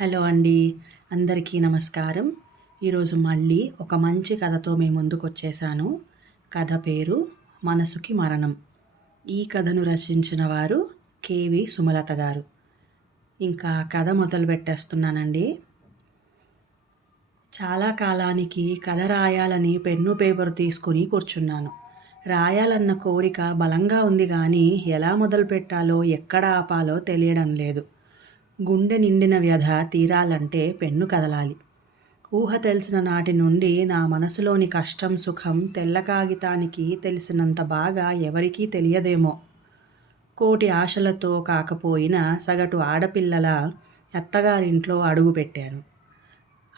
Hello అండి. అందరికీ నమస్కారం. ఈరోజు మళ్ళీ ఒక మంచి కథతో మేము ముందుకు వచ్చేసాను. కథ పేరు మనసుకి మరణం. ఈ కథను రచించిన వారు కేవి సుమలత గారు. ఇంకా కథ మొదలు పెట్టేస్తున్నానండి. చాలా కాలానికి కథ రాయాలని పెన్ను పేపర్ తీసుకుని కూర్చున్నాను. రాయాలన్న కోరిక బలంగా ఉంది కానీ ఎలా మొదలు పెట్టాలో ఎక్కడ ఆపాలో తెలియడం లేదు. గుండె నిండిన వ్యధ తీరాలంటే పెన్ను కదలాలి. ఊహ తెలిసిన నాటి నుండి నా మనసులోని కష్టం సుఖం తెల్ల కాగితానికి తెలిసినంత బాగా ఎవరికీ తెలియదేమో. కోటి ఆశలతో కాకపోయినా సగటు ఆడపిల్లల అత్తగారింట్లో అడుగుపెట్టాను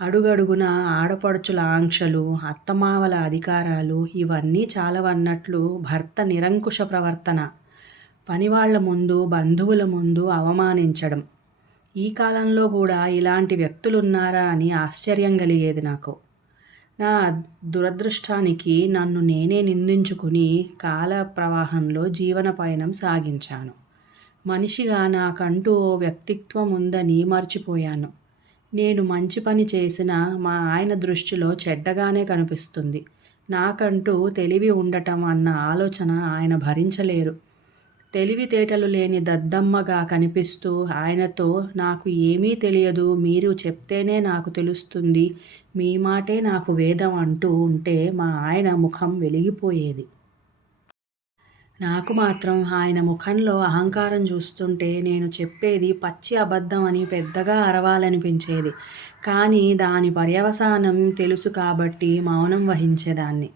అడుగడుగున ఆడపడుచుల ఆంక్షలు అత్తమావల అధికారాలు ఇవన్నీ చాలవన్నట్లు భర్త నిరంకుశ ప్రవర్తన పనివాళ్ళ ముందు బంధువుల ముందు అవమానించడం. ఈ కాలంలో కూడా ఇలాంటి వ్యక్తులున్నారా అని ఆశ్చర్యం కలిగేది నాకు. నా దురదృష్టానికి నన్ను నేనే నిందించుకుని కాల ప్రవాహంలో జీవన పయనం సాగించాను. మనిషిగా నాకంటూ ఓ వ్యక్తిత్వం ఉందని మర్చిపోయాను. నేను మంచి పని చేసిన మా ఆయన దృష్టిలో చెడ్డగానే కనిపిస్తుంది. నాకంటూ తెలివి ఉండటం అన్న ఆలోచన ఆయన భరించలేరు. తెలివితేటలు లేని దద్దమ్మగా కనిపిస్తూ ఆయనతో నాకు ఏమీ తెలియదు మీరు చెప్తేనే నాకు తెలుస్తుంది మీ మాటే నాకు వేదం అంటూ ఉంటే మా ఆయన ముఖం వెలిగిపోయేది. నాకు మాత్రం ఆయన ముఖంలో అహంకారం చూస్తుంటే నేను చెప్పేది పచ్చి అబద్ధం అని పెద్దగా అరవాలనిపించేది. కానీ దాని పర్యవసానం తెలుసు కాబట్టి మౌనం వహించేదాన్ని.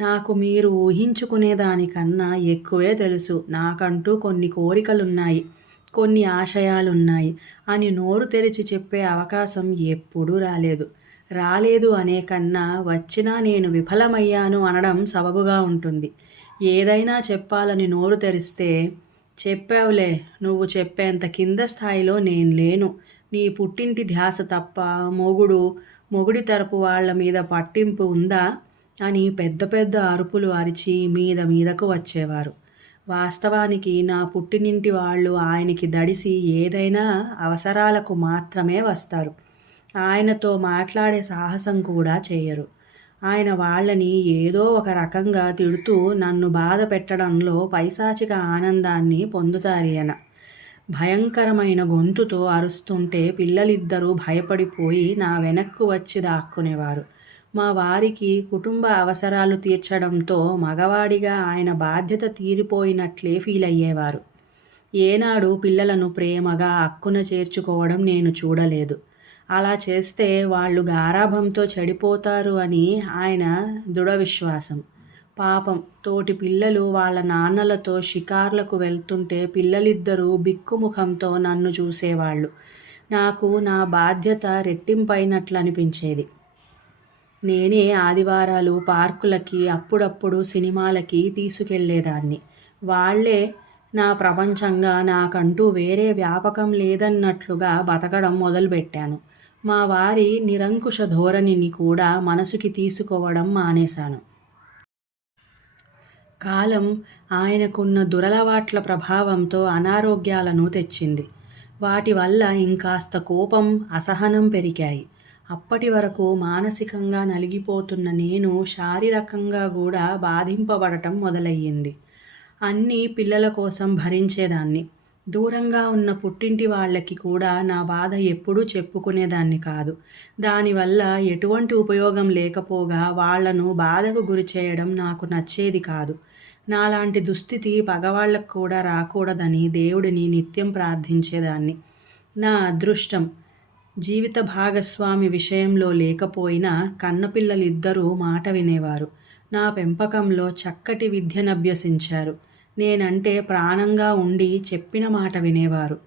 నాకు మీరు ఊహించుకునే దానికన్నా ఎక్కువే తెలుసు. నాకంటూ కొన్ని కోరికలున్నాయి. కొన్ని ఆశయాలున్నాయి. అని నోరు తెరిచి చెప్పే అవకాశం ఎప్పుడూ రాలేదు. రాలేదు అనే కన్నా వచ్చినా నేను విఫలమయ్యాను అనడం సబబుగా ఉంటుంది. ఏదైనా చెప్పాలని నోరు తెరిస్తే చెప్పావులే నువ్వు చెప్పేంత కింద స్థాయిలో నేను లేను. నీ పుట్టింటి ధ్యాస తప్ప మొగుడు మొగుడి తరపు వాళ్ళ మీద పట్టింపు ఉందా? అని పెద్ద పెద్ద అరుపులు అరిచి మీద మీదకు వచ్చేవారు. వాస్తవానికి నా పుట్టినింటి వాళ్ళు ఆయనకి దడిసి ఏదైనా అవసరాలకు మాత్రమే వస్తారు. ఆయనతో మాట్లాడే సాహసం కూడా చేయరు. ఆయన వాళ్ళని ఏదో ఒక రకంగా తిడుతూ నన్ను బాధ పెట్టడంలో పైశాచిక ఆనందాన్ని పొందుతారియన భయంకరమైన గొంతుతో అరుస్తుంటే పిల్లలిద్దరూ భయపడిపోయి నా వెనక్కు వచ్చి దాక్కునేవారు. మా వారికి కుటుంబ అవసరాలు తీర్చడంతో మగవాడిగా ఆయన బాధ్యత తీరిపోయినట్లే ఫీల్ అయ్యేవారు. ఏనాడు పిల్లలను ప్రేమగా అక్కున చేర్చుకోవడం నేను చూడలేదు. అలా చేస్తే వాళ్ళు గారాభంతో చెడిపోతారు అని ఆయన దృఢ విశ్వాసం పాపం తోటి పిల్లలు వాళ్ళ నాన్నలతో షికార్లకు వెళ్తుంటే పిల్లలిద్దరూ బిక్కుముఖంతో నన్ను చూసేవాళ్ళు. నాకు నా బాధ్యత రెట్టింపైనట్లు అనిపించేది నేనే ఆదివారాలు పార్కులకి అప్పుడప్పుడు సినిమాలకి తీసుకెళ్ళేదాన్ని. వాళ్ళే నా ప్రపంచంగా నాకంటూ వేరే వ్యాపకం లేదన్నట్లుగా బతకడం మొదలుపెట్టాను. మా వారి నిరంకుశ ధోరణిని కూడా మనసుకి తీసుకోవడం మానేశాను. కాలం ఆయనకున్న దురలవాట్ల ప్రభావంతో అనారోగ్యాలను తెచ్చింది. వాటి వల్ల ఇంకాస్త కోపం అసహనం పెరిగాయి. అప్పటి వరకు మానసికంగా నలిగిపోతున్న నేను శారీరకంగా కూడా బాధింపబడటం మొదలయ్యింది. అన్నీ పిల్లల కోసం భరించేదాన్ని. దూరంగా ఉన్న పుట్టింటి వాళ్ళకి కూడా నా బాధ ఎప్పుడూ చెప్పుకునేదాన్ని కాదు. దానివల్ల ఎటువంటి ఉపయోగం లేకపోగా వాళ్ళను బాధకు గురి చేయడం నాకు నచ్చేది కాదు. నాలాంటి దుస్థితి పగవాళ్ళకు కూడా రాకూడదని దేవుడిని నిత్యం ప్రార్థించేదాన్ని. నా అదృష్టం జీవిత భాగస్వామి విషయంలో లేకపోయినా కన్నపిల్లలిద్దరూ మాట వినేవారు. నా పెంపకంలో చక్కటి విద్యనభ్యసించారు. నేనంటే ప్రాణంగా ఉండి చెప్పిన మాట వినేవారు.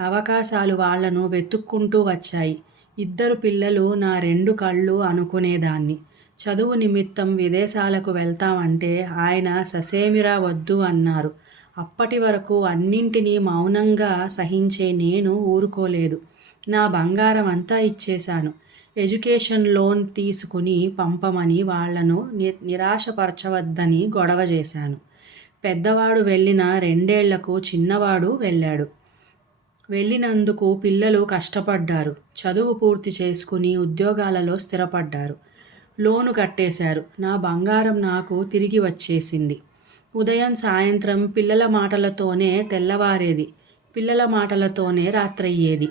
అవకాశాలు వాళ్ళను వెతుక్కుంటూ వచ్చాయి. ఇద్దరు పిల్లలు నా రెండు కళ్ళు అనుకునేదాన్ని. చదువు నిమిత్తం విదేశాలకు వెళ్తామంటే ఆయన ససేమిరా వద్దు అన్నారు. అప్పటి వరకు అన్నింటినీ మౌనంగా సహించే నేను ఊరుకోలేదు. నా బంగారం అంతా ఇచ్చేశాను. ఎడ్యుకేషన్ లోన్ తీసుకుని పంపమని వాళ్ళను ని నిరాశపరచవద్దని గొడవ చేశాను. పెద్దవాడు వెళ్ళిన రెండేళ్ళకు చిన్నవాడు వెళ్ళాడు. వెళ్ళినందుకు పిల్లలు కష్టపడ్డారు. చదువు పూర్తి చేసుకుని ఉద్యోగాలలో స్థిరపడ్డారు. లోను కట్టేశారు. నా బంగారం నాకు తిరిగి వచ్చేసింది. ఉదయం సాయంత్రం పిల్లల మాటలతోనే తెల్లవారేది. పిల్లల మాటలతోనే రాత్రయ్యేది.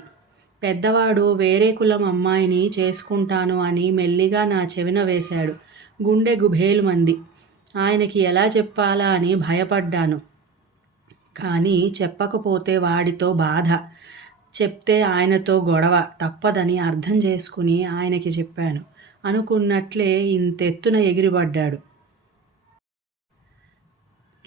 పెద్దవాడు వేరే కులం అమ్మాయిని చేసుకుంటాను అని మెల్లిగా నా చెవిన వేశాడు. గుండె గుబేలుమంది ఆయనకి ఎలా చెప్పాలా అని భయపడ్డాను. కానీ చెప్పకపోతే వాడితో బాధ. చెప్తే ఆయనతో గొడవ. తప్పదని అర్థం చేసుకుని ఆయనకి చెప్పాను. అనుకున్నట్లే ఇంతెత్తున ఎగిరిపడ్డాడు.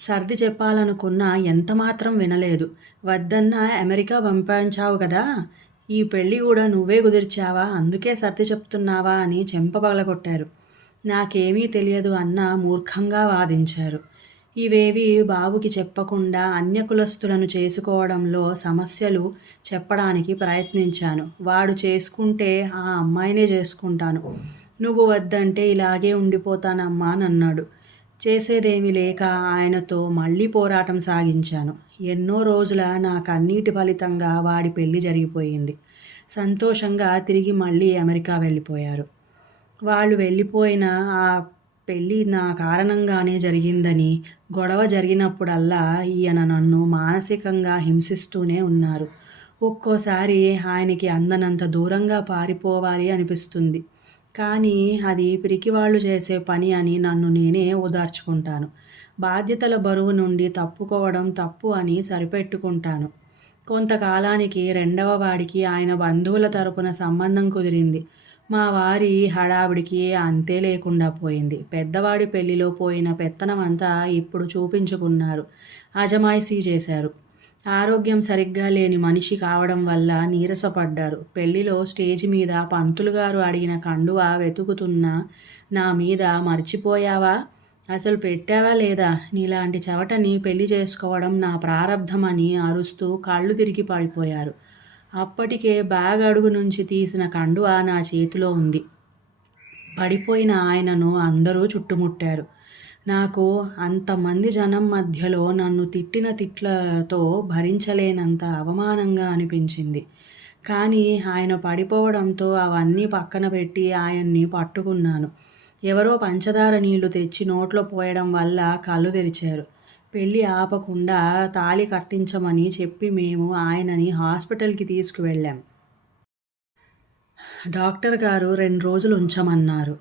సర్ది చెప్పాలనుకున్నా ఎంతమాత్రం వినలేదు. వద్దన్నా అమెరికా పంపించావు కదా? ఈ పెళ్ళి కూడా నువ్వే కుదిర్చావా? అందుకే సర్ది చెప్తున్నావా? అని చెంపపగలగొట్టారు నాకేమీ తెలియదు అన్న మూర్ఖంగా వాదించారు. ఇవేవి బాబుకి చెప్పకుండా అన్యకులస్తులను చేసుకోవడంలో సమస్యలు చెప్పడానికి ప్రయత్నించాను. వాడు చేసుకుంటే ఆ అమ్మాయినే చేసుకుంటాను. నువ్వు వద్దంటే ఇలాగే ఉండిపోతానమ్మా అని అన్నాడు చేసేదేమీ లేక ఆయనతో మళ్ళీ పోరాటం సాగించాను. ఎన్నో రోజుల నా కన్నీటి ఫలితంగా వాడి పెళ్ళి జరిగిపోయింది. సంతోషంగా తిరిగి మళ్ళీ అమెరికా వెళ్ళిపోయారు. వాళ్ళు వెళ్ళిపోయిన ఆ పెళ్ళి నా కారణంగానే జరిగిందని గొడవ జరిగినప్పుడల్లా ఈయన నన్ను మానసికంగా హింసిస్తూనే ఉన్నారు. ఒక్కోసారి ఆయనకి అందనంత దూరంగా పారిపోవాలి అనిపిస్తుంది. కానీ అది పిరికివాళ్ళు చేసే పని అని నన్ను నేనే ఓదార్చుకుంటాను. బాధ్యతల బరువు నుండి తప్పుకోవడం తప్పు అని సరిపెట్టుకుంటాను. కొంతకాలానికి రెండవ వాడికి ఆయన బంధువుల తరపున సంబంధం కుదిరింది. మా వారి హడావిడికి అంతే లేకుండా పోయింది. పెద్దవాడి పెళ్ళిలో పోయిన పెత్తనమంతా ఇప్పుడు చూపించుకున్నారు. అజమాయిషీ చేశారు. ఆరోగ్యం సరిగ్గా లేని మనిషి కావడం వల్ల నీరసపడ్డారు. పెళ్ళిలో స్టేజ్ మీద పంతులు గారు అడిగిన కండువ వెతుకుతున్న నా మీద మర్చిపోయావా? అసలు పెట్టావా లేదా? నీలాంటి చవటని పెళ్ళి చేసుకోవడం నా ప్రారంధమని అరుస్తూ కళ్ళు తిరిగి పడిపోయారు. అప్పటికే బ్యాగ్ అడుగు నుంచి తీసిన కండువ నా చేతిలో ఉంది. పడిపోయిన ఆయనను అందరూ చుట్టుముట్టారు. నాకు అంతమంది జనం మధ్యలో నన్ను తిట్టిన తిట్లతో భరించలేనంత అవమానంగా అనిపించింది. కానీ ఆయన పడిపోవడంతో అవన్నీ పక్కన పెట్టి ఆయన్ని పట్టుకున్నాను. ఎవరో పంచదార నీళ్ళు తెచ్చి నోట్లో పోయడం వల్ల కళ్ళు తెరిచారు. పెళ్ళి ఆపకుండా తాళి కట్టించమని చెప్పి మేము ఆయనని హాస్పిటల్కి తీసుకువెళ్ళాం. డాక్టర్ గారు రెండు రోజులు ఉంచమన్నారు.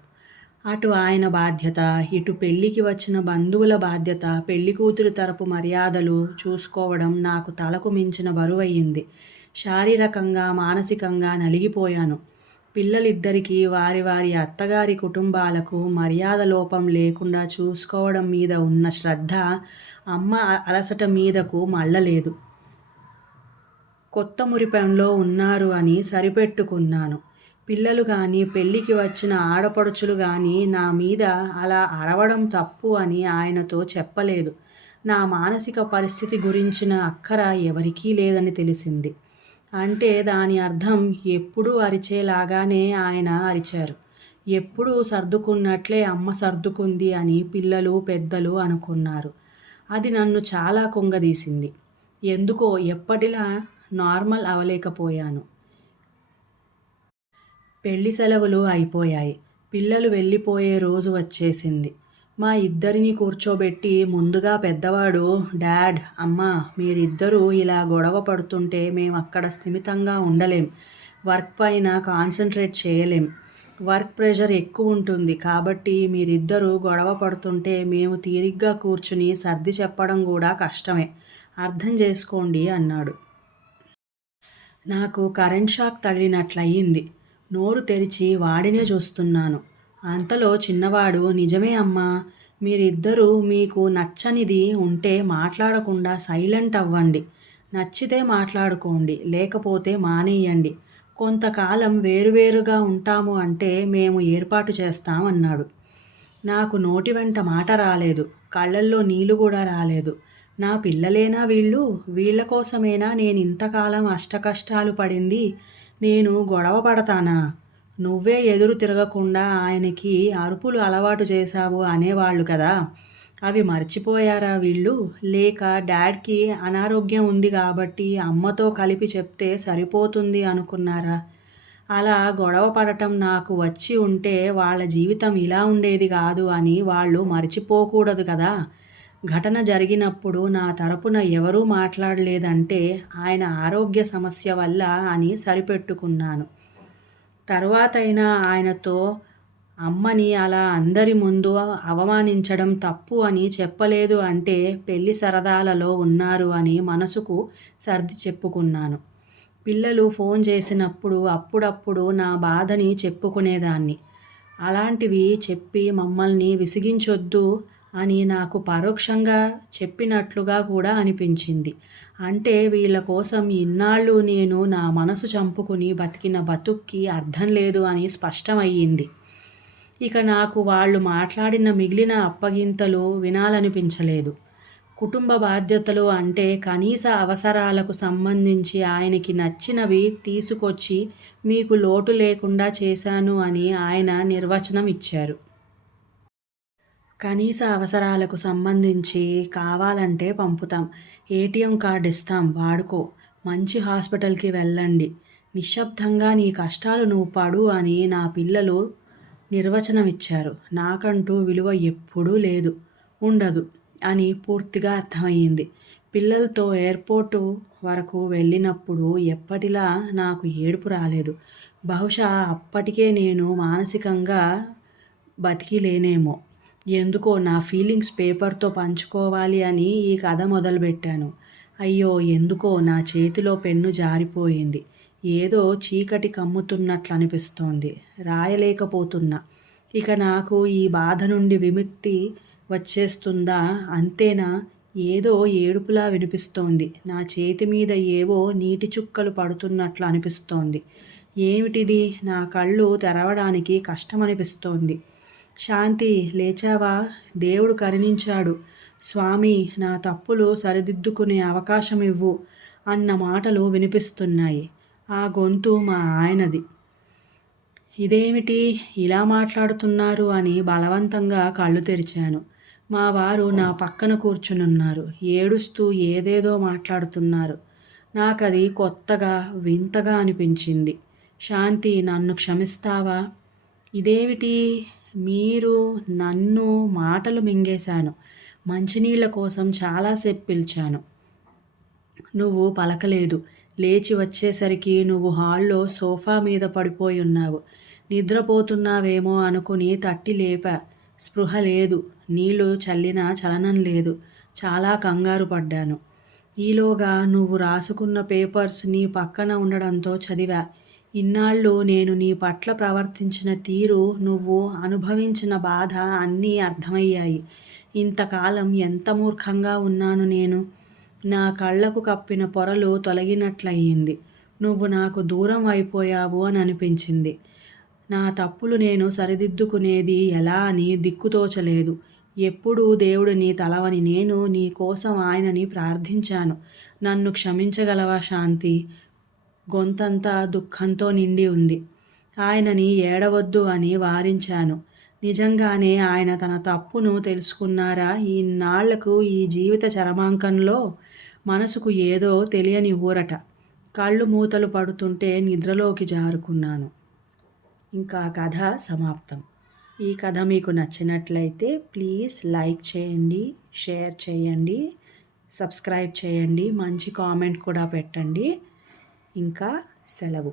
అటు ఆయన బాధ్యత ఇటు పెళ్ళికి వచ్చిన బంధువుల బాధ్యత పెళ్ళి కూతురు తరపు మర్యాదలు చూసుకోవడం నాకు తలకు మించిన బరువయ్యింది. శారీరకంగా మానసికంగా నలిగిపోయాను. పిల్లలిద్దరికీ వారి వారి అత్తగారి కుటుంబాలకు మర్యాద లోపం లేకుండా చూసుకోవడం మీద ఉన్న శ్రద్ధ అమ్మ అలసట మీదకు మళ్ళలేదు. కొత్త మురిపెంలో ఉన్నారు అని సరిపెట్టుకున్నాను. పిల్లలు కానీ పెళ్ళికి వచ్చిన ఆడపడుచులు కానీ నా మీద అలా అరవడం తప్పు అని ఆయనతో చెప్పలేదు. నా మానసిక పరిస్థితి గురించిన అక్కర ఎవరికీ లేదని తెలిసింది. అంటే దాని అర్థం ఎప్పుడూ అరిచేలాగానే ఆయన అరిచారు. ఎప్పుడూ సర్దుకున్నట్లే అమ్మ సర్దుకుంది అని పిల్లలు పెద్దలు అనుకున్నారు. అది నన్ను చాలా కుంగదీసింది. ఎందుకో ఎప్పటిలా నార్మల్ అవలేకపోయాను. పెళ్ళి సెలవులు అయిపోయాయి. పిల్లలు వెళ్ళిపోయే రోజు వచ్చేసింది. మా ఇద్దరిని కూర్చోబెట్టి ముందుగా పెద్దవాడు డాడ్ అమ్మ మీరిద్దరూ ఇలా గొడవ పడుతుంటే మేము అక్కడ స్థిమితంగా ఉండలేం. వర్క్ పైన కాన్సన్ట్రేట్ చేయలేం. వర్క్ ప్రెషర్ ఎక్కువ ఉంటుంది కాబట్టి మీరిద్దరూ గొడవ పడుతుంటే మేము తీరిగ్గా కూర్చుని సర్ది చెప్పడం కూడా కష్టమే. అర్థం చేసుకోండి అన్నాడు. నాకు కరెంట్ షాక్ తగిలినట్లయింది. నోరు తెరిచి వాడినే చూస్తున్నాను. అంతలో చిన్నవాడు నిజమే అమ్మా మీరిద్దరూ మీకు నచ్చనిది ఉంటే మాట్లాడకుండా సైలెంట్ అవ్వండి. నచ్చితే మాట్లాడుకోండి లేకపోతే మానేయండి. కొంతకాలం వేరువేరుగా ఉంటాము అంటే మేము ఏర్పాటు చేస్తామన్నాడు. నాకు నోటి వెంట మాట రాలేదు కళ్ళల్లో నీళ్ళు కూడా రాలేదు. నా పిల్లలేనా వీళ్ళు? వీళ్ళ కోసమేనా నేను ఇంతకాలం అష్టకష్టాలు పడింది? నేను గొడవ పడతానా? నువ్వే ఎదురు తిరగకుండా ఆయనకి అరుపులు అలవాటు చేశావు అనేవాళ్ళు కదా. అవి మర్చిపోయారా వీళ్ళు? లేక డాడ్కి అనారోగ్యం ఉంది కాబట్టి అమ్మతో కలిపి చెప్తే సరిపోతుంది అనుకున్నారా? అలా గొడవ పడటం నాకు వచ్చి ఉంటే వాళ్ళ జీవితం ఇలా ఉండేది కాదు అని వాళ్ళు మర్చిపోకూడదు కదా. ఘటన జరిగినప్పుడు నా తరపున ఎవరూ మాట్లాడలేదంటే ఆయన ఆరోగ్య సమస్య వల్ల అని సరిపెట్టుకున్నాను. తర్వాతైనా ఆయనతో అమ్మని అలా అందరి ముందు అవమానించడం తప్పు అని చెప్పలేదు అంటే పెళ్ళి సరదాలలో ఉన్నారు అని మనసుకు సర్ది చెప్పుకున్నాను. పిల్లలు ఫోన్ చేసినప్పుడు అప్పుడప్పుడు నా బాధని చెప్పుకునేదాన్ని. అలాంటివి చెప్పి మమ్మల్ని విసిగించొద్దు అని నాకు పరోక్షంగా చెప్పినట్లుగా కూడా అనిపించింది. అంటే వీళ్ళ కోసం ఇన్నాళ్ళు నేను నా మనసు చంపుకుని బతికిన బతుక్కి అర్థం లేదు అని స్పష్టమయ్యింది. ఇక నాకు వాళ్ళు మాట్లాడిన మిగిలిన అప్పగింతలు వినాలనిపించలేదు. కుటుంబ బాధ్యతలు అంటే కనీస అవసరాలకు సంబంధించి ఆయనకి నచ్చినవి తీసుకొచ్చి మీకు లోటు లేకుండా చేశాను అని ఆయన నిర్వచనం ఇచ్చారు. కనీస అవసరాలకు సంబంధించి కావాలంటే పంపుతాం. ఏటీఎం కార్డు ఇస్తాం. వాడుకో. మంచి హాస్పిటల్కి వెళ్ళండి. నిశ్శబ్దంగా నీ కష్టాలు నువ్వు పడు అని నా పిల్లలు నిర్వచనం ఇచ్చారు నాకంటూ విలువ ఎప్పుడూ లేదు. ఉండదు అని పూర్తిగా అర్థమయ్యింది. పిల్లలతో ఎయిర్పోర్టు వరకు వెళ్ళినప్పుడు ఎప్పటిలా నాకు ఏడుపు రాలేదు. బహుశా అప్పటికే నేను మానసికంగా బతికి లేనేమో ఎందుకో నా ఫీలింగ్స్ పేపర్తో పంచుకోవాలి అని ఈ కథ మొదలుపెట్టాను. అయ్యో ఎందుకో నా చేతిలో పెన్ను జారిపోయింది. ఏదో చీకటి కమ్ముతున్నట్లు అనిపిస్తోంది రాయలేకపోతున్నా. ఇక నాకు ఈ బాధ నుండి విముక్తి వచ్చేస్తుందా? అంతేనా? ఏదో ఏడుపులా వినిపిస్తోంది. నా చేతి మీద ఏవో నీటి చుక్కలు పడుతున్నట్లు అనిపిస్తోంది ఏమిటిది? నా కళ్ళు తెరవడానికి కష్టమనిపిస్తోంది. శాంతి లేచావా? దేవుడు కరుణించాడు. స్వామి నా తప్పులు సరిదిద్దుకునే అవకాశం ఇవ్వు అన్న మాటలు వినిపిస్తున్నాయి. ఆ గొంతు మా ఆయనది. ఇదేమిటి ఇలా మాట్లాడుతున్నారు అని బలవంతంగా కళ్ళు తెరిచాను. మా వారు నా పక్కన కూర్చునున్నారు. ఏడుస్తూ ఏదేదో మాట్లాడుతున్నారు. నాకది కొత్తగా వింతగా అనిపించింది. శాంతి నన్ను క్షమిస్తావా? ఇదేమిటి? మీరు నన్ను మాటలు మింగేశాను. మంచినీళ్ళ కోసం చాలాసేపు పిలిచాను. నువ్వు పలకలేదు. లేచి వచ్చేసరికి నువ్వు హాల్లో సోఫా మీద పడిపోయి ఉన్నావు. నిద్రపోతున్నావేమో అనుకుని తట్టి లేపా. స్పృహ లేదు. నీళ్ళు చల్లినా చలనం లేదు. చాలా కంగారు పడ్డాను. ఈలోగా నువ్వు రాసుకున్న పేపర్స్ నీ పక్కన ఉండడంతో చదివా. ఇన్నాళ్ళు నేను నీ పట్ల ప్రవర్తించిన తీరు నువ్వు అనుభవించిన బాధ అన్నీ అర్థమయ్యాయి. ఇంతకాలం ఎంత మూర్ఖంగా ఉన్నాను నేను? నా కళ్ళకు కప్పిన పొరలు తొలగినట్లయింది. నువ్వు నాకు దూరం అయిపోయావు అని అనిపించింది. నా తప్పులు నేను సరిదిద్దుకునేది ఎలా అని దిక్కుతోచలేదు ఎప్పుడూ దేవుడిని తలవని నేను నీ కోసం ఆయనని ప్రార్థించాను. నన్ను క్షమించగలవా శాంతి? గొంతంతా దుఃఖంతో నిండి ఉంది. ఆయనని ఏడవద్దు అని వారించాను. నిజంగానే ఆయన తన తప్పును తెలుసుకున్నారా? ఈ ఈ జీవిత చరమాంకంలో మనసుకు ఏదో తెలియని ఊరట. కళ్ళు మూతలు పడుతుంటే నిద్రలోకి జారుకున్నాను. ఇంకా కథ సమాప్తం. ఈ కథ మీకు నచ్చినట్లయితే ప్లీజ్ లైక్ చేయండి షేర్ చేయండి సబ్స్క్రైబ్ చేయండి మంచి కామెంట్ కూడా పెట్టండి. ఇంకా సెలవు.